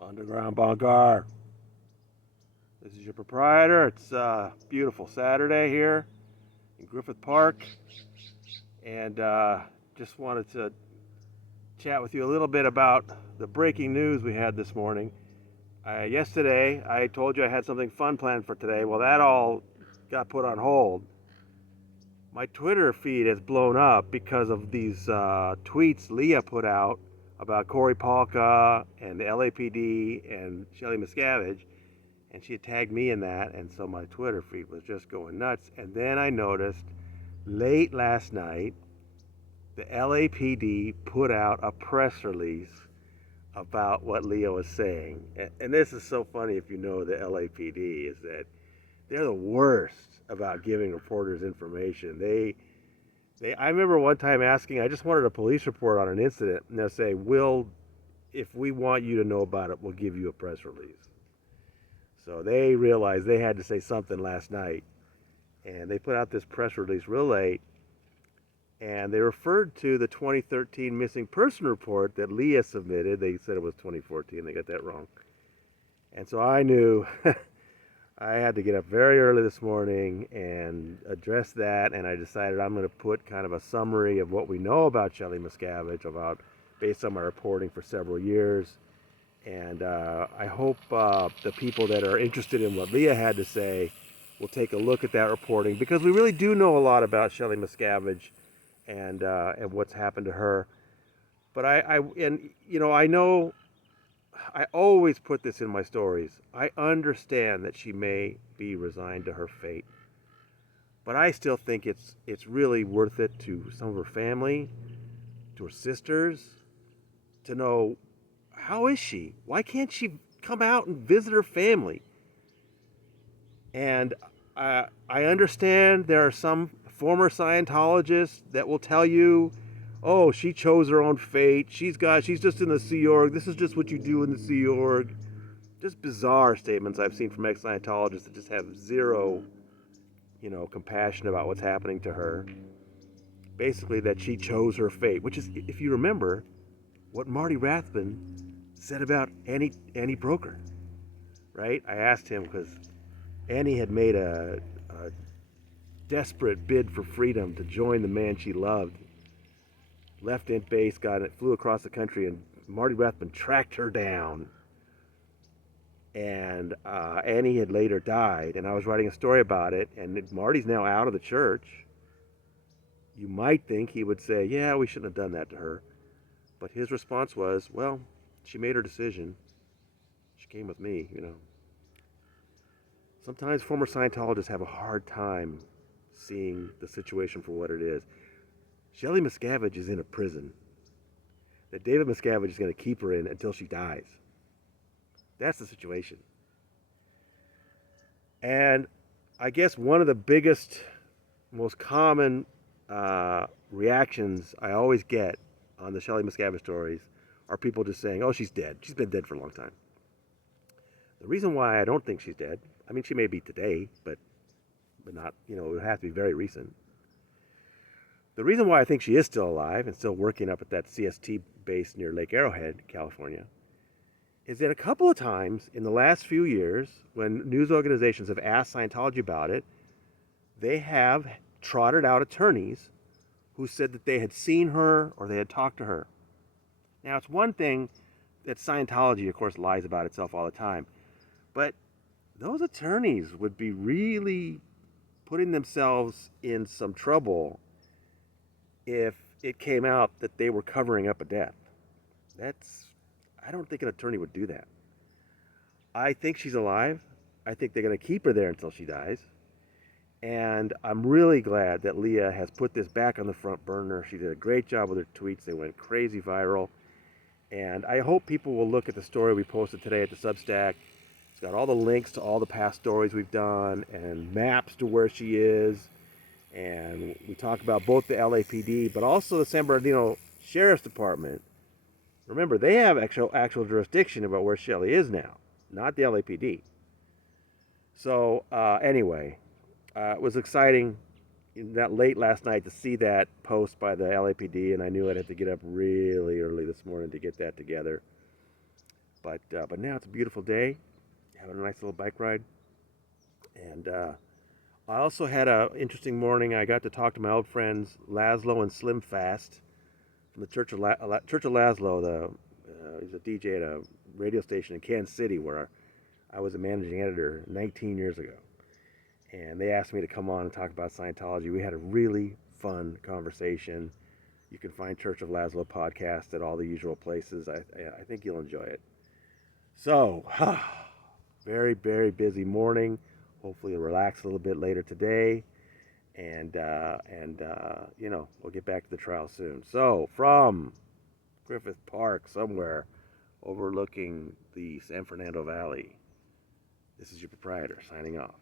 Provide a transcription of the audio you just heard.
Underground Bunker. This is your proprietor. It's a beautiful Saturday here in Griffith Park, and just wanted to chat with you a little bit about the breaking news we had this morning. Yesterday, I told you I had something fun planned for today. Well, that all got put on hold. My Twitter feed has blown up because of these tweets Leah put out about Corey Polka and the LAPD and Shelly Miscavige, and she had tagged me in that, and so my Twitter feed was just going nuts. And then I noticed late last night the LAPD put out a press release about what Leah was saying. And this is so funny if you know the LAPD, is that they're the worst about giving reporters information. I remember one time asking, I just wanted a police report on an incident, and they'll say, if we want you to know about it, we'll give you a press release. So they realized they had to say something last night, and they put out this press release real late, and they referred to the 2013 missing person report that Leah submitted. They said it was 2014. They got that wrong. And so I knew I had to get up very early this morning and address that, and I decided I'm going to put kind of a summary of what we know about Shelly Miscavige, based on my reporting for several years. And I hope the people that are interested in what Leah had to say will take a look at that reporting, because we really do know a lot about Shelly Miscavige and what's happened to her. But I know I always put this in my stories. I understand that she may be resigned to her fate, but I still think it's really worth it to some of her family, to her sisters, to know, how is she? Why can't she come out and visit her family? And I understand there are some former Scientologists that will tell you, oh, she chose her own fate. She's just in the Sea Org. This is just what you do in the Sea Org. Just bizarre statements I've seen from ex-Scientologists that just have zero, compassion about what's happening to her. Basically, that she chose her fate, which is, if you remember, what Marty Rathbun said about Annie Broker, right? I asked him because Annie had made a desperate bid for freedom to join the man she loved. Left Int base, flew across the country, and Marty Rathbun tracked her down. And Annie had later died, and I was writing a story about it, and Marty's now out of the church. You might think he would say, yeah, we shouldn't have done that to her. But his response was, well, she made her decision. She came with me, Sometimes former Scientologists have a hard time seeing the situation for what it is. Shelly Miscavige is in a prison that David Miscavige is going to keep her in until she dies. That's the situation. And I guess one of the biggest, most common reactions I always get on the Shelly Miscavige stories are people just saying, oh, she's dead. She's been dead for a long time. The reason why I don't think she's dead, I mean, she may be today, but not, it would have to be very recent. The reason why I think she is still alive and still working up at that CST base near Lake Arrowhead, California, is that a couple of times in the last few years, when news organizations have asked Scientology about it, they have trotted out attorneys who said that they had seen her or they had talked to her. Now, it's one thing that Scientology, of course, lies about itself all the time, but those attorneys would be really putting themselves in some trouble if it came out that they were covering up a death. I don't think an attorney would do that. I think she's alive. I think they're going to keep her there until she dies. And I'm really glad that Leah has put this back on the front burner. She did a great job with her tweets. They went crazy viral. And I hope people will look at the story we posted today at the Substack. It's got all the links to all the past stories we've done and maps to where she is. And we talk about both the LAPD, but also the San Bernardino Sheriff's Department. Remember, they have actual jurisdiction about where Shelly is now, not the LAPD. So anyway, it was exciting that late last night to see that post by the LAPD, and I knew I'd have to get up really early this morning to get that together. But now it's a beautiful day, having a nice little bike ride. And I also had an interesting morning. I got to talk to my old friends Laszlo and Slim Fast from the Church of Laszlo. He's a DJ at a radio station in Kansas City where I was a managing editor 19 years ago. And they asked me to come on and talk about Scientology. We had a really fun conversation. You can find Church of Laszlo podcast at all the usual places. I think you'll enjoy it. So, very, very busy morning. Hopefully you'll relax a little bit later today. And we'll get back to the trial soon. So, from Griffith Park, somewhere overlooking the San Fernando Valley, this is your proprietor signing off.